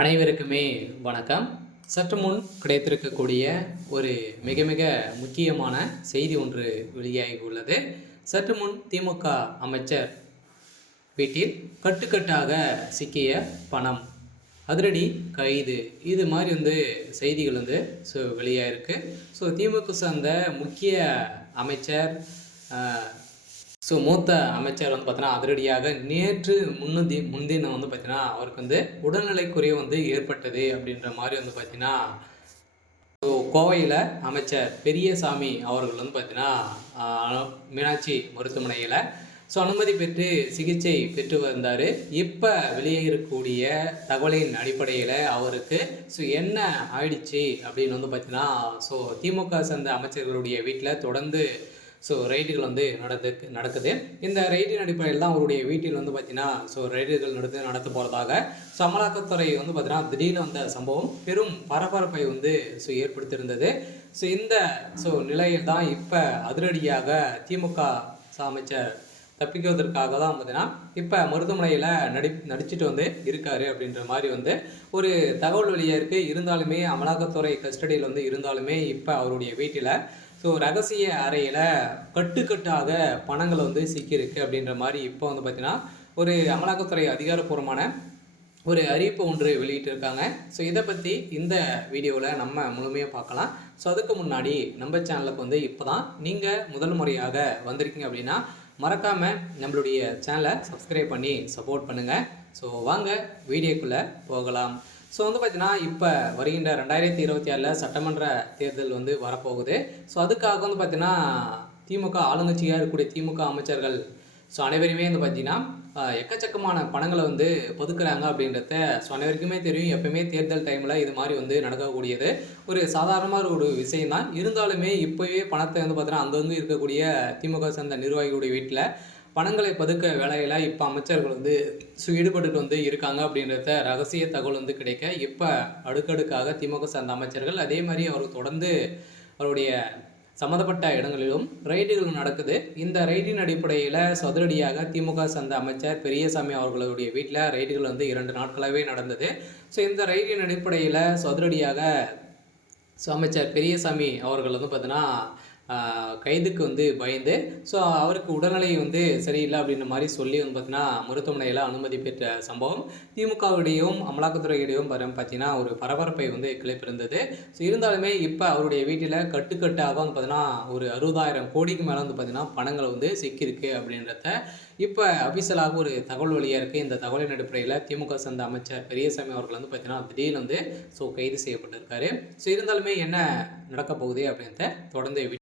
அனைவருக்குமே வணக்கம். சற்று முன் கிடைத்திருக்கக்கூடிய ஒரு மிக மிக முக்கியமான செய்தி ஒன்று வெளியாகி உள்ளது. சற்று முன் திமுக அமைச்சர் வீட்டில் கட்டுக்கட்டாக சிக்கிய பணம், அதிரடி கைது, இது மாதிரி செய்திகள் வெளியாயிருக்கு. திமுக சார்ந்த முக்கிய அமைச்சர், மூத்த அமைச்சர் பார்த்தீங்கன்னா அதிரடியாக நேற்று முன்தினம் பார்த்தீங்கன்னா அவருக்கு உடல்நிலை குறைவு ஏற்பட்டது அப்படின்ற மாதிரி பார்த்தீங்கன்னா கோவையில் அமைச்சர் பெரியசாமி அவர்கள் பார்த்தீங்கன்னா மீனாட்சி மருத்துவமனையில் அனுமதி பெற்று சிகிச்சை பெற்று வந்தார். இப்போ வெளியேறக்கூடிய தகவலின் அடிப்படையில் அவருக்கு என்ன ஆயிடுச்சு அப்படின்னு பார்த்தீங்கன்னா திமுக சார்ந்த அமைச்சர்களுடைய வீட்டில் தொடர்ந்து ரைடுகள் நடக்குது. இந்த ரைடின் அடிப்படையில் தான் அவருடைய வீட்டில் பார்த்தீங்கன்னா ரைடுகள் நடத்த போகிறதாக அமலாக்கத்துறை பார்த்தீங்கன்னா திடீர்னு வந்த சம்பவம் பெரும் பரபரப்பை ஏற்படுத்தியிருந்தது. இந்த நிலையில் தான் இப்போ அதிரடியாக திமுக அமைச்சர் தப்பிக்குவதற்காக தான் பார்த்தீங்கன்னா இப்போ மருத்துவமனையில் நடிச்சுட்டு இருக்காரு அப்படின்ற மாதிரி ஒரு தகவல் வெளியாக இருக்குது. இருந்தாலுமே அமலாக்கத்துறை கஸ்டடியில் இருந்தாலுமே இப்போ அவருடைய வீட்டில் ரகசிய அறையில் கட்டுக்கட்டாக பணங்கள் சிக்கியிருக்கு அப்படின்ற மாதிரி இப்போ பார்த்தீங்கன்னா ஒரு அமலாக்கத்துறை அதிகாரப்பூர்வமான ஒரு அறிவிப்பு ஒன்று வெளியிட்டிருக்காங்க. இதை பற்றி இந்த வீடியோவில் நம்ம முழுமையாக பார்க்கலாம். அதுக்கு முன்னாடி நம்ம சேனலுக்கு இப்போ தான் நீங்கள் முதல் முறையாக வந்திருக்கீங்க அப்படின்னா மறக்காமல் நம்மளுடைய சேனலை சப்ஸ்கிரைப் பண்ணி சப்போர்ட் பண்ணுங்கள். வாங்க வீடியோக்குள்ளே போகலாம். பார்த்தீங்கன்னா இப்போ வருகின்ற 2026 சட்டமன்ற தேர்தல் வரப்போகுது. அதுக்காக பார்த்தீங்கன்னா திமுக ஆளுங்கட்சியாக இருக்கக்கூடிய திமுக அமைச்சர்கள் அனைவருமே பார்த்தீங்கன்னா எக்கச்சக்கமான பணங்களை பதுக்குறாங்க அப்படின்றத அனைவருக்குமே தெரியும். எப்பவுமே தேர்தல் டைமில் இது மாதிரி நடக்கக்கூடியது ஒரு சாதாரணமான ஒரு விஷயம் தான். இருந்தாலுமே இப்போவே பணத்தை பார்த்தீங்கன்னா அங்கங்கே இருக்கக்கூடிய திமுக சார்ந்த நிர்வாகிகளுடைய வீட்டில் பணங்களை பதுக்க வேலையில் இப்போ அமைச்சர்கள் ஈடுபட்டு இருக்காங்க அப்படின்றத ரகசிய தகவல் கிடைக்க இப்போ அடுக்கடுக்காக திமுக சார்ந்த அமைச்சர்கள் அதே மாதிரி அவருக்கு தொடர்ந்து அவருடைய சம்மந்தப்பட்ட இடங்களிலும் ரைடுகள் நடக்குது. இந்த ரைடின் அடிப்படையில் சதுரடியாக திமுக சார்ந்த அமைச்சர் பெரியசாமி அவர்களுடைய வீட்டில் ரைடுகள் 2 நாட்களாகவே நடந்தது. இந்த ரைடின் அடிப்படையில் சதுரடியாக அமைச்சர் பெரியசாமி அவர்கள் பார்த்தீங்கன்னா கைதுக்கு பயந்து அவருக்கு உடல்நிலை சரியில்லை அப்படின்ற மாதிரி சொல்லி பார்த்தீங்கன்னா மருத்துவமனையில் அனுமதி பெற்ற சம்பவம் திமுகவிடையும் அமலாக்கத்துறையிடையும் பார்த்தீங்கன்னா ஒரு பரபரப்பை கிளப்பியிருந்தது. இருந்தாலுமே இப்போ அவருடைய வீட்டில் கட்டுக்கட்டாக பார்த்தீங்கன்னா ஒரு 60,000 கோடிக்கு மேலே பார்த்தீங்கன்னா பணங்கள் சிக்கியிருக்கு அப்படின்றத இப்போ அபிஷியலாக ஒரு தகவல் வெளியாக இருக்குது. இந்த தகவலின் அடிப்படையில் திமுக சார்ந்த அமைச்சர் பெரியசாமி அவர்கள் பார்த்தீங்கன்னா திடீர்னு கைது செய்யப்பட்டிருக்காரு. இருந்தாலுமே என்ன நடக்க போகுது அப்படின்றத தொடர்ந்து